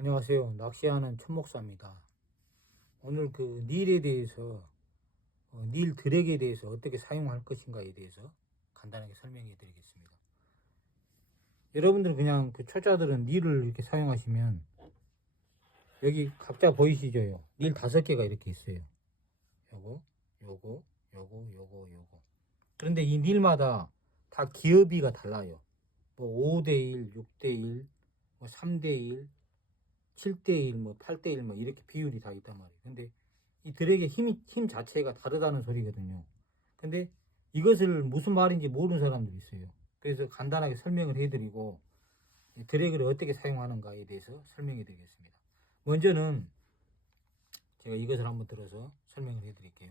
안녕하세요. 낚시하는 천목사입니다. 오늘 그 닐에 대해서 닐 드랙에 대해서 어떻게 사용할 것인가에 대해서 간단하게 설명해 드리겠습니다. 여러분들 그냥 그 초짜들은 닐을 이렇게 사용하시면 여기 각자 보이시죠? 닐 5개가 이렇게 있어요. 요거. 그런데 이 닐마다 다 기업비가 달라요. 뭐 5대1, 6대1, 뭐 3대1, 7대1, 뭐 8대1, 뭐 이렇게 비율이 다 있단 말이에요. 근데 이 드랙의 힘 자체가 다르다는 소리거든요. 근데 이것을 무슨 말인지 모르는 사람들이 있어요. 그래서 간단하게 설명을 해드리고 드랙을 어떻게 사용하는가에 대해서 설명해 드리겠습니다. 먼저는 제가 이것을 한번 들어서 설명을 해 드릴게요.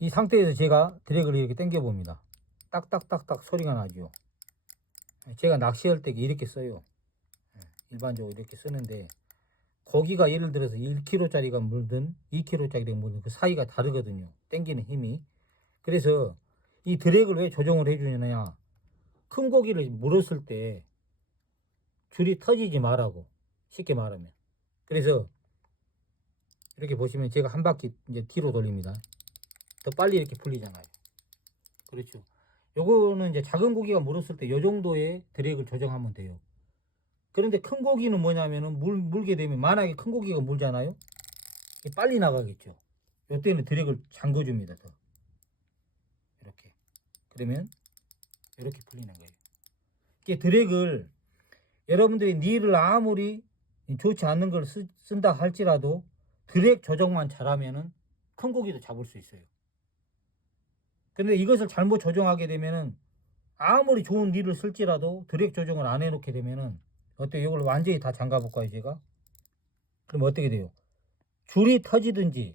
이 상태에서 제가 드랙을 이렇게 당겨 봅니다. 딱딱딱딱 소리가 나죠. 제가 낚시할 때 이렇게 써요. 일반적으로 이렇게 쓰는데 고기가 예를 들어서 1kg짜리가 물든 2kg짜리가 물든 그 사이가 다르거든요. 당기는 힘이. 그래서 이 드랙을 왜 조정을 해주느냐. 큰 고기를 물었을 때 줄이 터지지 말라고. 쉽게 말하면. 그래서 이렇게 보시면 제가 한 바퀴 이제 뒤로 돌립니다. 더 빨리 이렇게 풀리잖아요. 그렇죠. 요거는 이제 작은 고기가 물었을 때 요 정도의 드랙을 조정하면 돼요. 그런데 큰 고기는 뭐냐면은 물게 되면 만약에 큰 고기가 물잖아요. 빨리 나가겠죠. 요때는 드랙을 잠궈줍니다. 더. 이렇게. 그러면 이렇게 풀리는 거예요. 이게 드랙을 여러분들이 닐을 아무리 좋지 않는 걸 쓴다 할지라도 드랙 조정만 잘하면은 큰 고기도 잡을 수 있어요. 그런데 이것을 잘못 조정하게 되면은 아무리 좋은 닐을 쓸지라도 드랙 조정을 안 해놓게 되면은 어때요? 이걸 완전히 다 잠가 볼까요, 제가? 그럼 어떻게 돼요? 줄이 터지든지,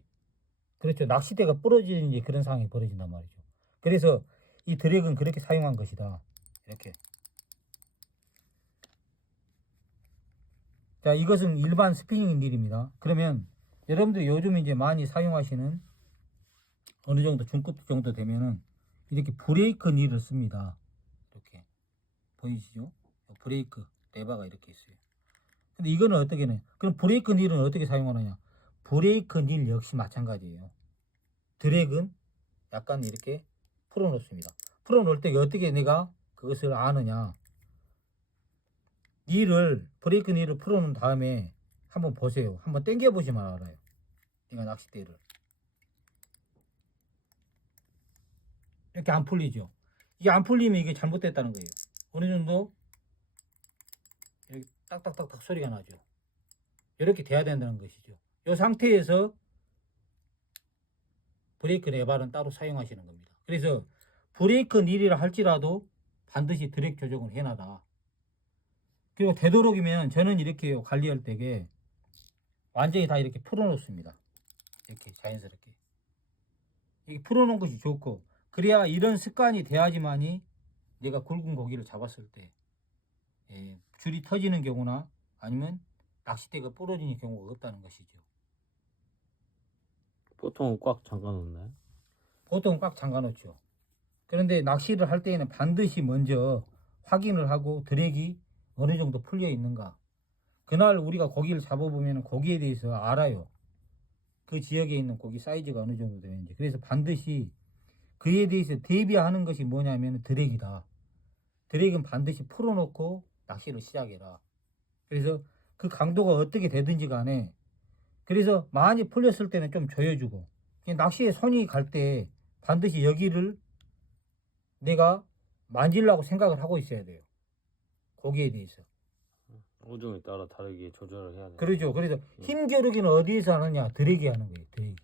그렇죠. 낚싯대가 부러지든지 그런 상황이 벌어진단 말이죠. 그래서 이 드랙은 그렇게 사용한 것이다. 이렇게. 자, 이것은 일반 스피닝 닐입니다. 그러면 여러분들 요즘 이제 많이 사용하시는 어느 정도 중급 정도 되면은 이렇게 브레이크 닐을 씁니다. 이렇게. 보이시죠? 브레이크 레버가 이렇게 있어요. 근데 이거는 어떻게 해? 그럼 브레이크 닐은 어떻게 사용하느냐? 브레이크 닐 역시 마찬가지예요. 드랙은 약간 이렇게 풀어 놓습니다. 풀어 놓을 때 어떻게 내가 그것을 아느냐? 닐을 브레이크 닐을 풀어 놓은 다음에 한번 보세요. 한번 당겨 보시면 알아요. 이거 낚싯대를 이렇게 안 풀리죠. 이게 안 풀리면 이게 잘못됐다는 거예요. 어느 정도 이렇게 딱딱딱딱 소리가 나죠. 이렇게 돼야 된다는 것이죠. 이 상태에서 브레이크 레버는 따로 사용하시는 겁니다. 그래서 브레이크 닐이라 할지라도 반드시 드랙 조정을 해놔라. 그리고 되도록이면 저는 이렇게 관리할 때에 완전히 다 이렇게 풀어놓습니다. 이렇게 자연스럽게. 이렇게 풀어놓은 것이 좋고, 그래야 이런 습관이 돼야지만이 내가 굵은 고기를 잡았을 때 줄이 터지는 경우나 아니면 낚싯대가 부러지는 경우가 없다는 것이죠. 보통은 꽉 잠가 놓나요? 보통 꽉 잠가 놓죠. 그런데 낚시를 할 때에는 반드시 먼저 확인을 하고 드랙이 어느 정도 풀려 있는가. 그날 우리가 고기를 잡아보면 고기에 대해서 알아요. 그 지역에 있는 고기 사이즈가 어느 정도 되는지. 그래서 반드시 그에 대해서 대비하는 것이 뭐냐면 드랙이다. 드랙은 반드시 풀어놓고 낚시를 시작해라. 그래서 그 강도가 어떻게 되든지 간에, 그래서 많이 풀렸을 때는 좀 조여주고, 낚시에 손이 갈 때 반드시 여기를 내가 만지려고 생각을 하고 있어야 돼요. 고기에 대해서. 어종에 따라 다르게 조절을 해야 돼요. 그러죠. 그래서 힘겨루기는 어디에서 하느냐? 드랙이 하는 거예요. 드랙이.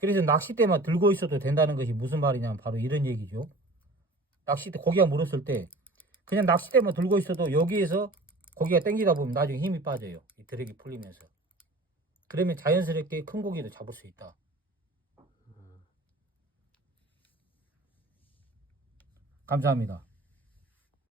그래서 낚싯대만 들고 있어도 된다는 것이 무슨 말이냐면 바로 이런 얘기죠. 낚싯대 고기가 물었을 때 그냥 낚싯대만 들고 있어도 여기에서 고기가 당기다 보면 나중에 힘이 빠져요. 이 드랙이 풀리면서. 그러면 자연스럽게 큰 고기도 잡을 수 있다. 감사합니다.